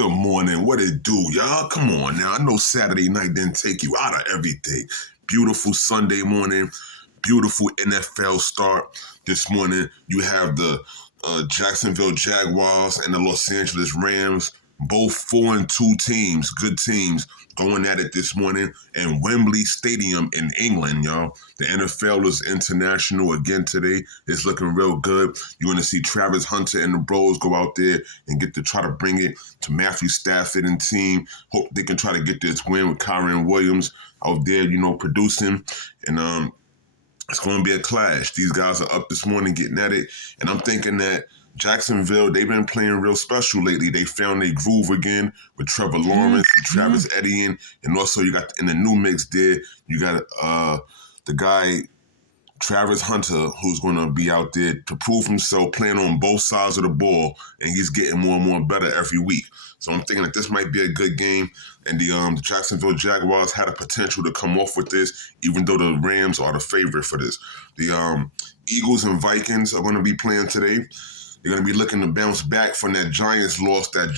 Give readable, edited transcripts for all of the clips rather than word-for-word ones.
Good morning. What it do, y'all? Come on now. I know Saturday night didn't take you out of everything. Beautiful Sunday morning. Beautiful NFL start. This morning, you have the Jacksonville Jaguars and the Los Angeles Rams. Both 4-2 teams, good teams, going at it this morning in Wembley Stadium in England, y'all. The NFL is international again today. It's looking real good. You're going to see Travis Hunter and the Bros go out there and get to try to bring it to Matthew Stafford and team. Hope they can try to get this win with Kyren Williams out there, producing. And it's going to be a clash. These guys are up this morning getting at it. And I'm thinking that Jacksonville, they've been playing real special lately. They found their groove again with Trevor Lawrence and Travis Etienne. And also you got in the new mix there, you got the guy, Travis Hunter, who's going to be out there to prove himself, playing on both sides of the ball, and he's getting more and more better every week. So I'm thinking that this might be a good game, and the Jacksonville Jaguars had a potential to come off with this, even though the Rams are the favorite for this. The Eagles and Vikings are going to be playing today. They're going to be looking to bounce back from that Giants loss. That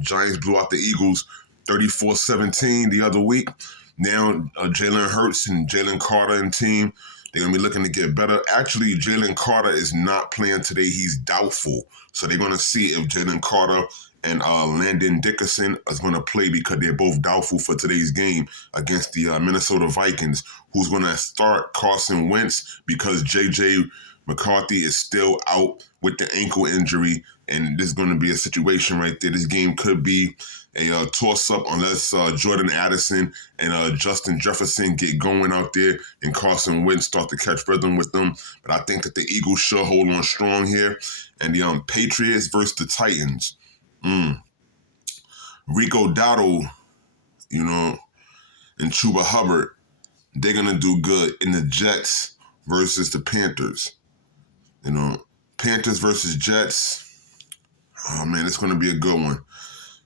Giants blew out the Eagles 34-17 the other week. Now Jalen Hurts and Jalen Carter and team, they're going to be looking to get better. Actually, Jalen Carter is not playing today. He's doubtful. So they're going to see if Jalen Carter and Landon Dickerson is going to play, because they're both doubtful for today's game against the Minnesota Vikings, who's going to start Carson Wentz because J.J. McCarthy is still out with the ankle injury, and this is going to be a situation right there. This game could be a toss-up unless Jordan Addison and Justin Jefferson get going out there and Carson Wentz start to catch rhythm with them. But I think that the Eagles should hold on strong here. And the Patriots versus the Titans. Rico Dowdle, and Chuba Hubbard, they're going to do good in the Jets versus the Panthers. Panthers versus Jets. Oh, man, it's going to be a good one.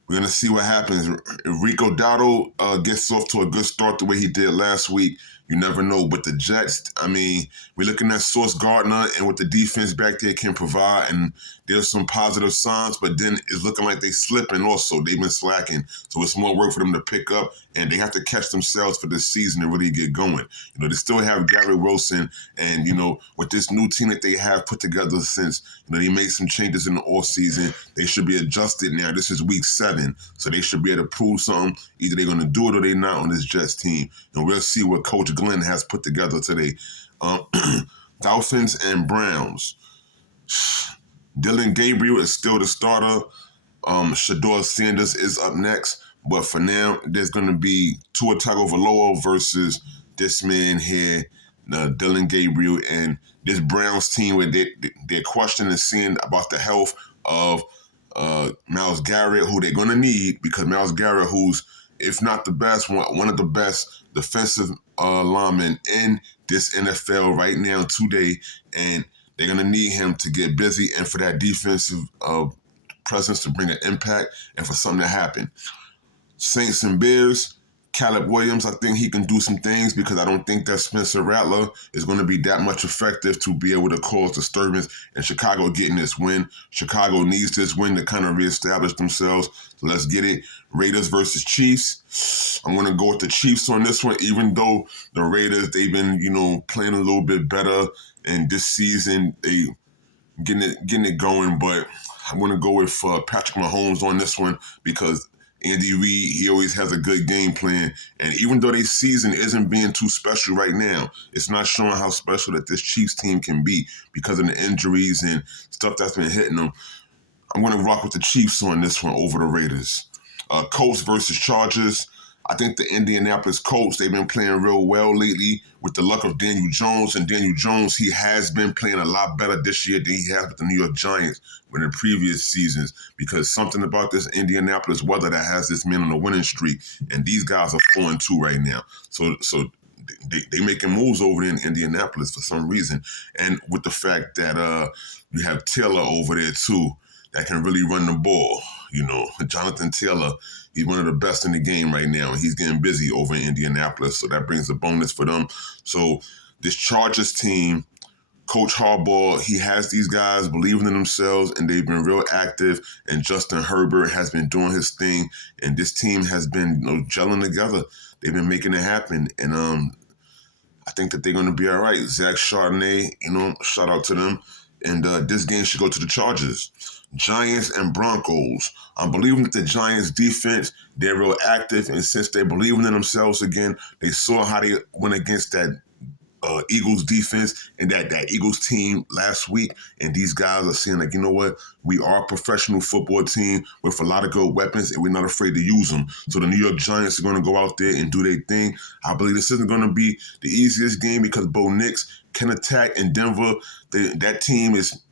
We're going to see what happens. If Rico Dowdle gets off to a good start the way he did last week, you never know. But the Jets, we're looking at Sauce Gardner and what the defense back there can provide, and there's some positive signs, but then it's looking like they're slipping also. They've been slacking. So it's more work for them to pick up, and they have to catch themselves for this season to really get going. They still have Garrett Wilson, and, with this new team that they have put together since, they made some changes in the offseason. They should be adjusted now. This is week 7, so they should be able to prove something. Either they're going to do it or they're not on this Jets team. And we'll see what Coach Glenn has put together today. Dolphins and Browns. Dylan Gabriel is still the starter. Shedeur Sanders is up next. But for now, there's going to be Tua Tagovailoa versus this man here, Dylan Gabriel. And this Browns team, where they're questioning and seeing about the health of Myles Garrett, who they're going to need, because Myles Garrett, who's, if not the best, one of the best defensive linemen in this NFL right now today, and they're going to need him to get busy and for that defensive presence to bring an impact and for something to happen. Saints and Bears, Caleb Williams, I think he can do some things, because I don't think that Spencer Rattler is going to be that much effective to be able to cause disturbance in Chicago getting this win. Chicago needs this win to kind of reestablish themselves. So let's get it. Raiders versus Chiefs. I'm going to go with the Chiefs on this one, even though the Raiders, they've been, playing a little bit better, and this season they getting it going. But I'm going to go with Patrick Mahomes on this one, because Andy Reid, he always has a good game plan. And even though their season isn't being too special right now, it's not showing how special that this Chiefs team can be because of the injuries and stuff that's been hitting them. I'm going to rock with the Chiefs on this one over the Raiders. Colts versus Chargers. I think the Indianapolis Colts, they've been playing real well lately with the luck of Daniel Jones. And Daniel Jones, he has been playing a lot better this year than he has with the New York Giants in the previous seasons, because something about this Indianapolis weather that has this man on a winning streak. And these guys are 4-2 right now. So they making moves over there in Indianapolis for some reason. And with the fact that you have Taylor over there too, that can really run the ball. Jonathan Taylor, he's one of the best in the game right now, and he's getting busy over in Indianapolis, so that brings a bonus for them. So this Chargers team, Coach Harbaugh, he has these guys believing in themselves, and they've been real active. And Justin Herbert has been doing his thing, and this team has been gelling together. They've been making it happen, and I think that they're going to be all right. Zach Charbonnet, shout out to them. And this game should go to the Chargers. Giants and Broncos. I'm believing that the Giants defense, they're real active. And since they're believing in themselves again, they saw how they went against that Eagles defense and that Eagles team last week. And these guys are saying, like, you know what? We are a professional football team with a lot of good weapons, and we're not afraid to use them. So the New York Giants are going to go out there and do their thing. I believe this isn't going to be the easiest game because Bo Nix can attack in Denver. That team is,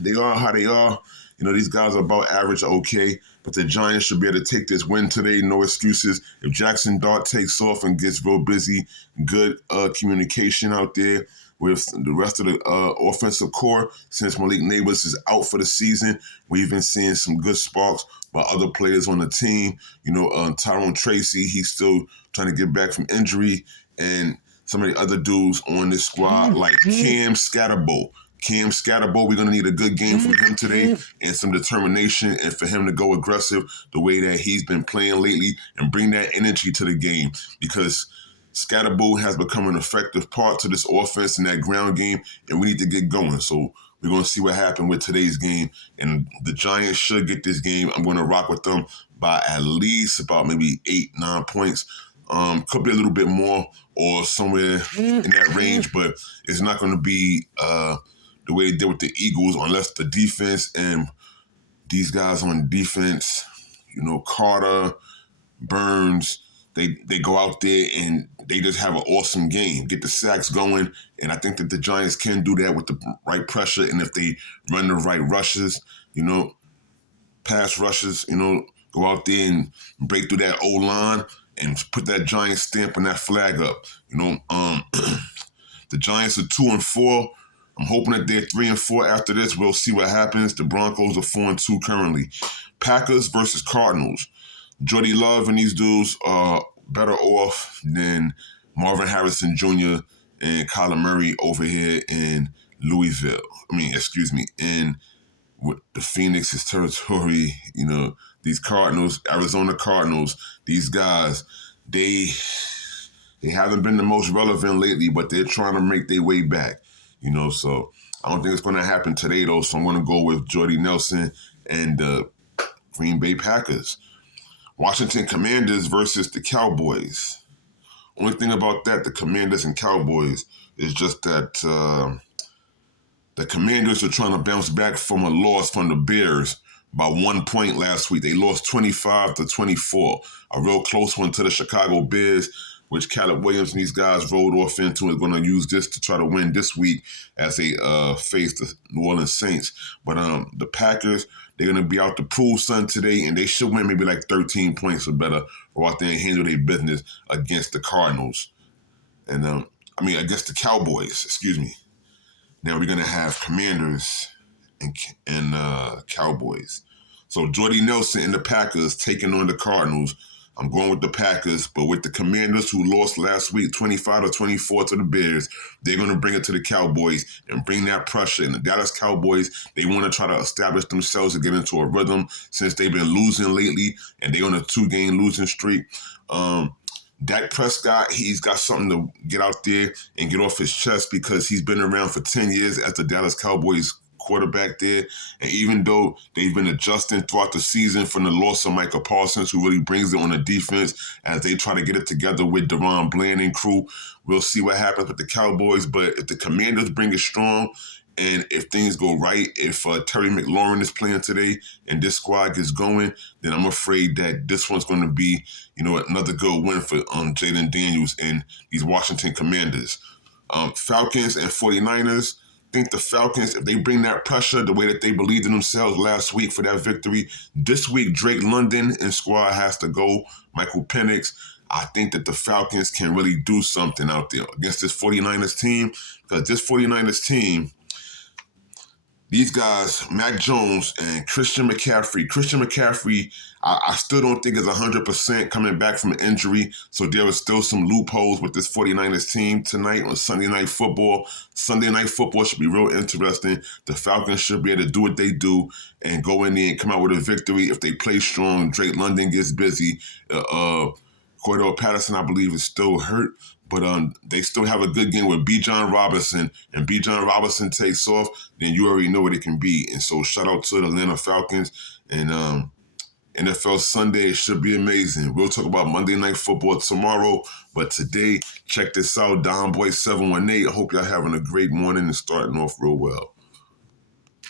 they are how they are. These guys are about average, okay, but the Giants should be able to take this win today. No excuses. If Jackson Dart takes off and gets real busy, good communication out there with the rest of the offensive core. Since Malik Nabers is out for the season, we've been seeing some good sparks by other players on the team. Tyrone Tracy, he's still trying to get back from injury, and some of the other dudes on this squad, like Cam Scatterbo. We're going to need a good game from him today and some determination, and for him to go aggressive the way that he's been playing lately and bring that energy to the game, because Scatterbo has become an effective part to this offense in that ground game, and we need to get going. So we're going to see what happens with today's game, and the Giants should get this game. I'm going to rock with them by at least about maybe 8-9 points. Could be a little bit more or somewhere in that range, but it's not going to be the way they did with the Eagles, unless the defense and these guys on defense, Carter, Burns, they go out there and they just have an awesome game, get the sacks going. And I think that the Giants can do that with the right pressure. And if they run the right rushes, pass rushes, go out there and break through that O-line and put that Giant stamp and that flag up. The Giants are 2-4. I'm hoping that they're 3-4 after this. We'll see what happens. The Broncos are 4-2 currently. Packers versus Cardinals. Jordy Love and these dudes are better off than Marvin Harrison Jr. and Kyler Murray over here in Louisville. In the Phoenix's territory. These Cardinals, Arizona Cardinals, these guys, they haven't been the most relevant lately, but they're trying to make their way back. So I don't think it's going to happen today, though. So I'm going to go with Jordy Nelson and the Green Bay Packers. Washington Commanders versus the Cowboys. Only thing about that, the Commanders and Cowboys, is just that the Commanders are trying to bounce back from a loss from the Bears by 1 point last week. They lost 25-24, a real close one to the Chicago Bears, which Caleb Williams and these guys rolled off into, is going to use this to try to win this week as they face the New Orleans Saints. But the Packers, they're going to be out the pool sun today, and they should win maybe like 13 points or better, go out there and handle their business against the Cardinals. And, against the Cowboys, excuse me. Now we're going to have Commanders and Cowboys. So Jordy Nelson and the Packers taking on the Cardinals. I'm going with the Packers, but with the Commanders, who lost last week 25-24 to the Bears, they're going to bring it to the Cowboys and bring that pressure. And the Dallas Cowboys, they want to try to establish themselves and get into a rhythm since they've been losing lately, and they're on a 2-game losing streak. Dak Prescott, he's got something to get out there and get off his chest, because he's been around for 10 years as the Dallas Cowboys quarterback there. And even though they've been adjusting throughout the season from the loss of Micah Parsons, who really brings it on the defense as they try to get it together with Deron Bland and crew, we'll see what happens with the Cowboys. But if the Commanders bring it strong, and if things go right, if Terry McLaurin is playing today and this squad gets going, then I'm afraid that this one's going to be, another good win for Jaden Daniels and these Washington Commanders. Falcons and 49ers. I think the Falcons, if they bring that pressure the way that they believed in themselves last week for that victory, this week Drake London and squad has to go. Michael Penix. I think that the Falcons can really do something out there against this 49ers team, because this 49ers team, these guys, Mac Jones and Christian McCaffrey. Christian McCaffrey, I still don't think is 100% coming back from injury. So there are still some loopholes with this 49ers team tonight on Sunday Night Football. Sunday Night Football should be real interesting. The Falcons should be able to do what they do and go in there and come out with a victory. If they play strong, Drake London gets busy. Cordell Patterson, I believe, is still hurt. But they still have a good game with Bijan Robinson, and Bijan Robinson takes off, then you already know what it can be. And so shout out to the Atlanta Falcons and NFL Sunday. It should be amazing. We'll talk about Monday Night Football tomorrow, but today, check this out, Don Boy 718. I hope y'all having a great morning and starting off real well.